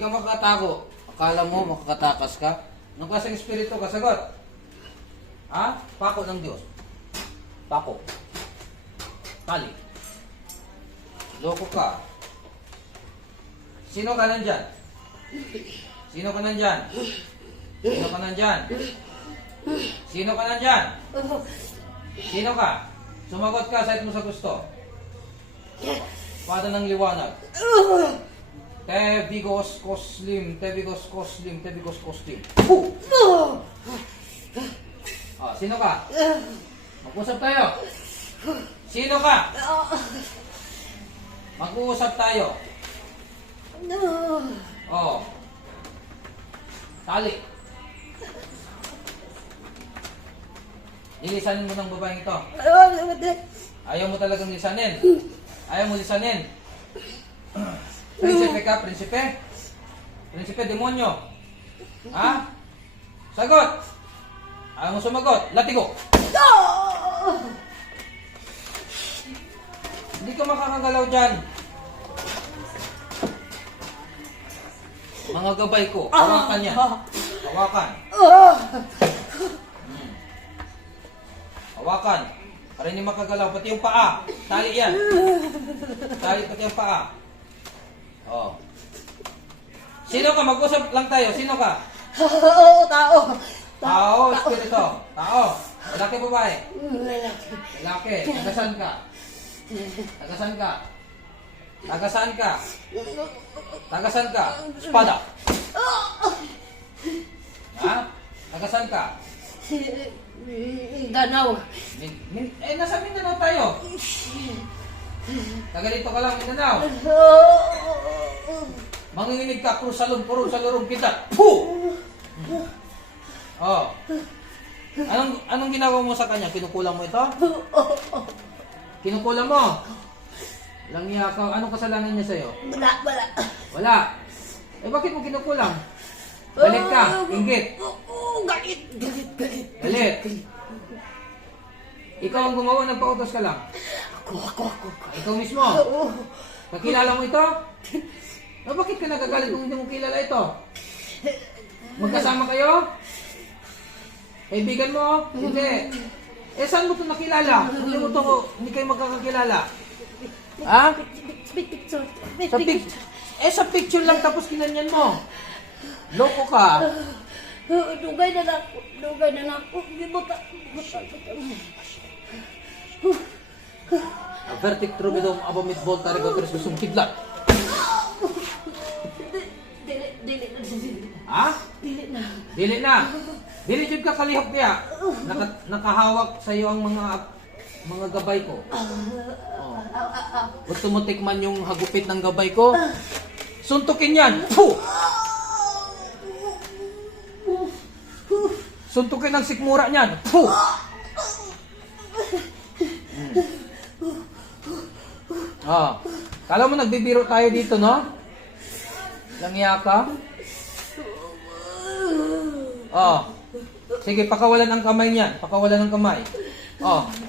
ka makatago. Akala mo makakatakas ka? Anong klaseng espiritu ka? Sagot. Ha? Pako ng Diyos. Pako. Tali. Loko ka. Sino ka nandyan? Sino ka nandyan? Sino ka nandyan? Sino ka nandyan? Sino ka? Sumagot ka, set mo sa gusto. Pada ng liwanag. Tebigos Koslim, Tebigos Koslim, Tebigos Koslim. Ah, sino ka? Mag-usap tayo. Sino ka? Mag-uusap tayo. Oh. Tali. Lilisanin mo ng babaeng ito. Ayaw mo talagang lisanin. Ayaw mo lisanin. Prinsipe ka, prinsipe? Prinsipe, demonyo. Ha? Sagot. Ayaw mo sumagot. Latigo. Hindi ka makakagalaw dyan. Mga gabay ko. Hawakan yan. Hawakan. Hawakan. Para hindi makagalaw. Pati yung paa. Tali yan. Tali pati yung paa. Oh. Sino ka? Mag-usap lang tayo. Sino ka? Tao. Tao, espiritu. Tao. Lalaki babae? Lalaki. Tagasan ka? Tagasan ka? Tagasan ka? Tagasan ka? Espada. Ha? Tagasan ka? Ganaw. Nasa Mindanao tayo. Taga dito ka lang, Mindanao. Manginginig ka, puro salurong kita. Puh! Oh. Anong ginawa mo sa kanya? Kinukulang mo ito? Kinukulang mo? Langya ka. Anong kasalanan niya sa'yo? Wala. Wala. Eh bakit mo kinukulang? Galit ka? Inggit? Galit. Ikaw ang gumawa, nagpa-utos ka lang. Ako. Ikaw mismo? Kakilala mo ito? O bakit ka nagagalit kung hindi mo kilala ito? Magkasama kayo? Kaibigan mo? Hindi. Eh saan mo ito nakilala? Hindi kayo magkakakilala. Ha? Picture. Sa picture lang tapos kinanyan mo. Loko ka. Dugay na ako. Buta. Vertic trubidom abomit volta regotres gusong kidlat. Dili. Ha? Dili na. Dili na. Dili jud ka kalihok niya. Nakahawak sa iyo ang mga gabay ko. Gusto mo tikman yung hagupit ng gabay ko? Suntukin yan. Puh! Suntukin ang sikmura niyan. Puh! Kala mo nagbibiro tayo dito, no? Langya ka? Sige, pakawalan ang kamay niyan. Pakawalan ang kamay.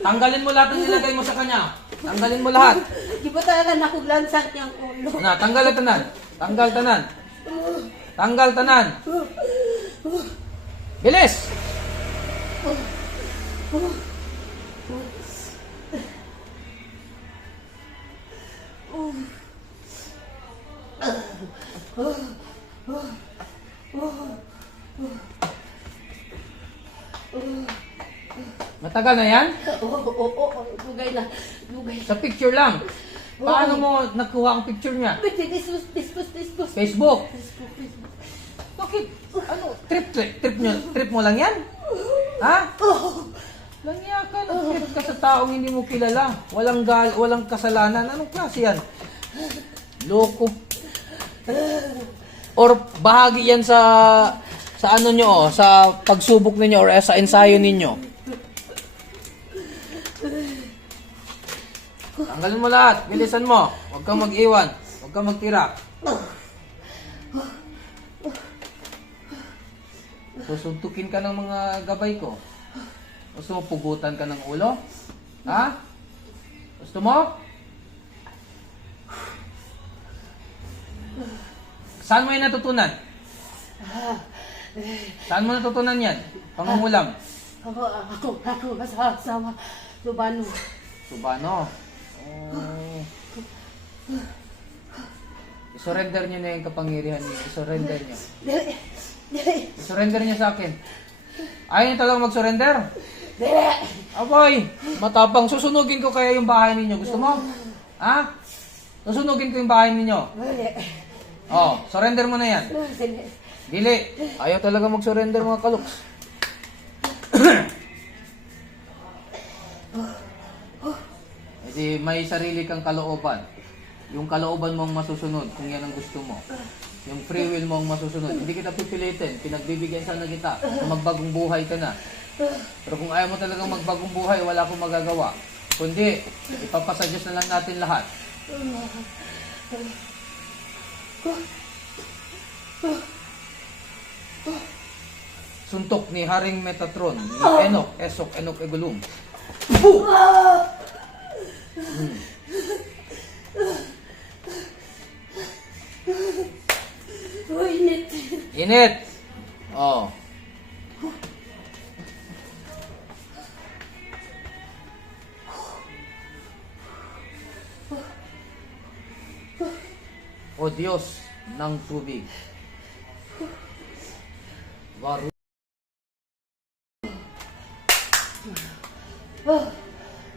Tanggalin mo lahat ng nilagay mo sa kanya. Tanggalin mo lahat. Di ba talaga nakuglansak niyang ulo? Tanggal tanan. Tanggal tanan. Tanggal tanan. Bilis! Matagal na yan? Dugay na. Sa picture lang. Paano mo nakuha ang picture niya? Facebook. Facebook. Bakit? Ano? Trip mo lang yan? Ha? Langya ka, nag-trip ka sa taong hindi mo kilala. Walang kasalanan. Anong klase yan? Loko. Or bahagi yan sa ano nyo, sa pagsubok ninyo or sa ensayo ninyo. Tanggalin mo lahat. Bilisan mo. Huwag kang mag-iwan. Huwag kang magtira. Susuntukin ka ng mga gabay ko. Gusto mo pugutan ka ng ulo? Ha? Gusto mo? Saan mo yan natutunan? Saan mo natutunan yan? Pangungulam. Ako sa asawa. Subano. Subano. Oh. I-surrender nyo na yung kapangyarihan niyo. I-surrender nyo. Dili. I-surrender nyo sa akin. Ayaw nyo talagang mag-surrender? Dili. Aboy, matapang. Susunugin ko kaya yung bahay ninyo. Gusto mo? Ha? Susunugin ko yung bahay ninyo. Dili. Oh, surrender mo na yan. Dili. Dili. Ayaw talaga mag-surrender mga kaluks. Kasi may sarili kang kalooban. Yung kalooban mo ang masusunod kung yan ang gusto mo. Yung free will mo ang masusunod. Hindi kita pipilitin. Pinagbibigyan sana kita na magbagong buhay ka na. Pero kung ayaw mo talagang magbagong buhay, wala akong magagawa. Kundi, ipapasuggest na lang natin lahat. Suntok ni Haring Metatron, ni Enoch, Esok, Enoch, Egulum. Init. Init! Oh. O Diyos ng tubig. Waru.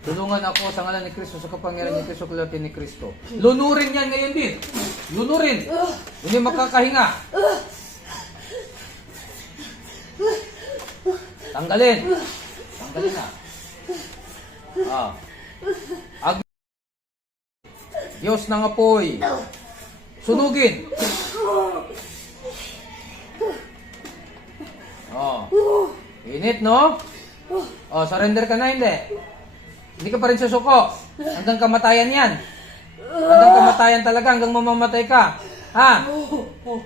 Tulungan ako sa ngalan ni Kristo, sa kapangyarihan ni Kristo, kulati ni Kristo. Lunurin yan ngayon din. Lunurin. Hindi makakahinga. Tanggalin. Tanggalin na. Ah. Diyos ng apoy. Sunugin. Oh. Init, no? Oh, surrender ka na, hindi? Hindi ka pa rin susuko. Hanggang kamatayan yan. Hanggang kamatayan talaga, hanggang mamamatay ka. Ha?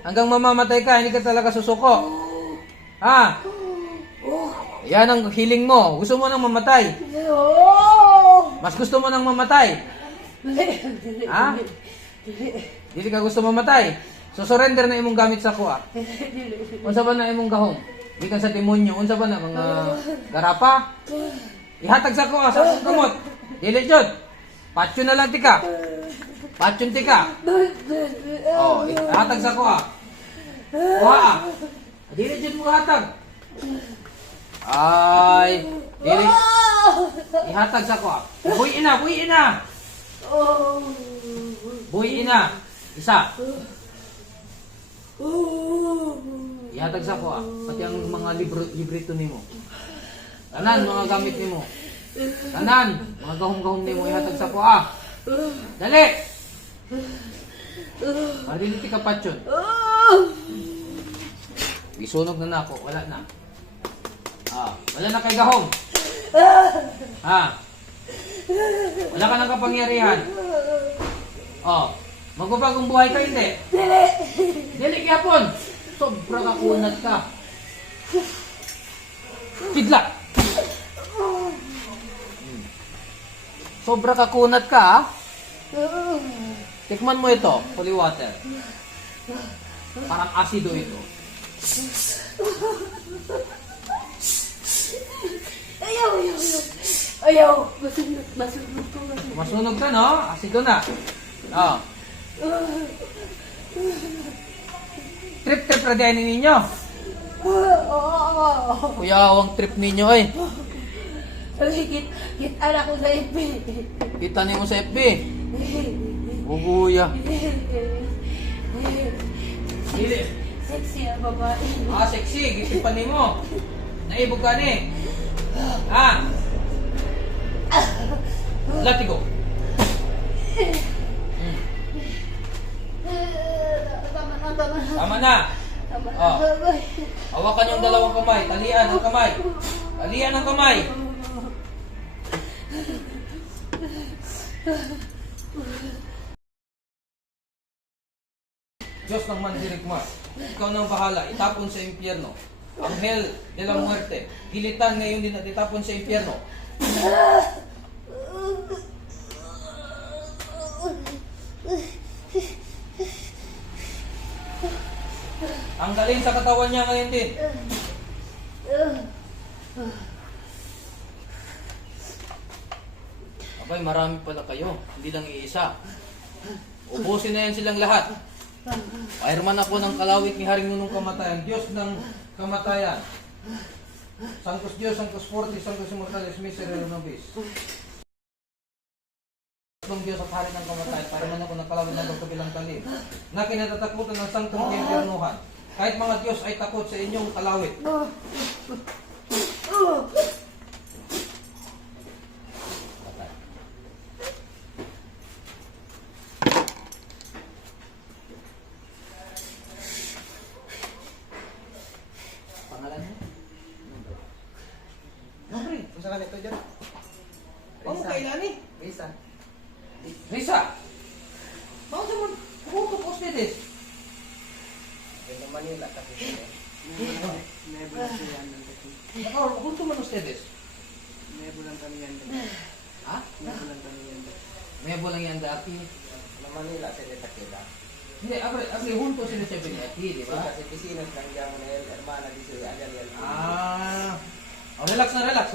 Hanggang mamamatay ka, hindi ka talaga susuko. Ha? Yan ang healing mo. Gusto mo nang mamatay? Mas gusto mo nang mamatay? Ha? Dili ka gusto mamatay? So surrender na imong gamit sa kuha. Unsa ba na imong gahom? Di ka sa demonyo. Unsa ba na mga garapa? Ihatag sa kuha sa akong gamot. Dili jud. Patyon na lang tika. Patyon tika. Oh, ihatag sa kuha. Kuha. Dili jud mo hatag. Ay, dili. Ihatag sa kuha. Buhiin na, buhiin na. Buhiin na. Isa. Ihatag sa kuha. Pati ang mga librito nimo. Tanan, mga gamit nimo. Tanan, mga gahom-gahom nimo ihatag sa kuha. Dali! Para dili ka patyon. Isunog na nako, wala na. Ah, wala na kay gahom. Ha? Wala ka ng kapangyarihan. Oh, magbabagong buhay ka hindi? Dili. Dili gyapon. Sobra ka kunat ka. Kidlat. Sobra ka kunat ka, ha? Tikman mo ito, holy water. Parang asido ito. Ayaw. Masunog ko. Masunog ka, no? Asido na. Oh. Trip na din ninyo. Kuya, awang trip ninyo, eh. Kit anak ko sa FB. Kita niyo sa FB. Bubuya. Dili. Sexy ang babae. Ah, sexy. Gisipan ni mo. Naibog ka ni. Ha? Latigo. Tama na. Oh. Hawakan yung dalawang kamay. Talian ang kamay. Talian ang kamay. Diyos ng mandirigma, ikaw nang bahala, itapon sa impyerno. Ang hell de la muerte, gilitan ngayon din at itapon sa impyerno. Ang galing sa katawan niya ngayon din. Abay, marami pala kayo. Hindi lang iisa. Ubusin na yan silang lahat. Pairman ako ng kalawit ni Haring Nunong Kamatayan, Diyos ng kamatayan. Sanctus Dios, Sanctus Fortis, Sanctus Immortalis, Miserere Nobis. Ng Diyos at Hari ng kamatayan, pairman ako ng kalawit ng pagkabilang talim. Na kinatatakutan ng Sanctum Impiernuhan. Kahit mga Diyos ay takot sa inyong kalawit. Pangalan mo? Nombre. Kung saan ka nito dyan? Ano kailan eh? Risa. Risa! Bakit naman pumunta po ustedes? Sa Manila kasi sila. Never lang siya yan. Junto man ustedes? Never lang kami yan. Ha? Never lang kami yan. Mebo lang yan dati. Sa Manila sila takila. Hindi, abri junto sila sa Binati, di ba? Kasi pisinas ng Diamo na el hermana di Suya Agaliel. Ah. Oh, relax na, relax.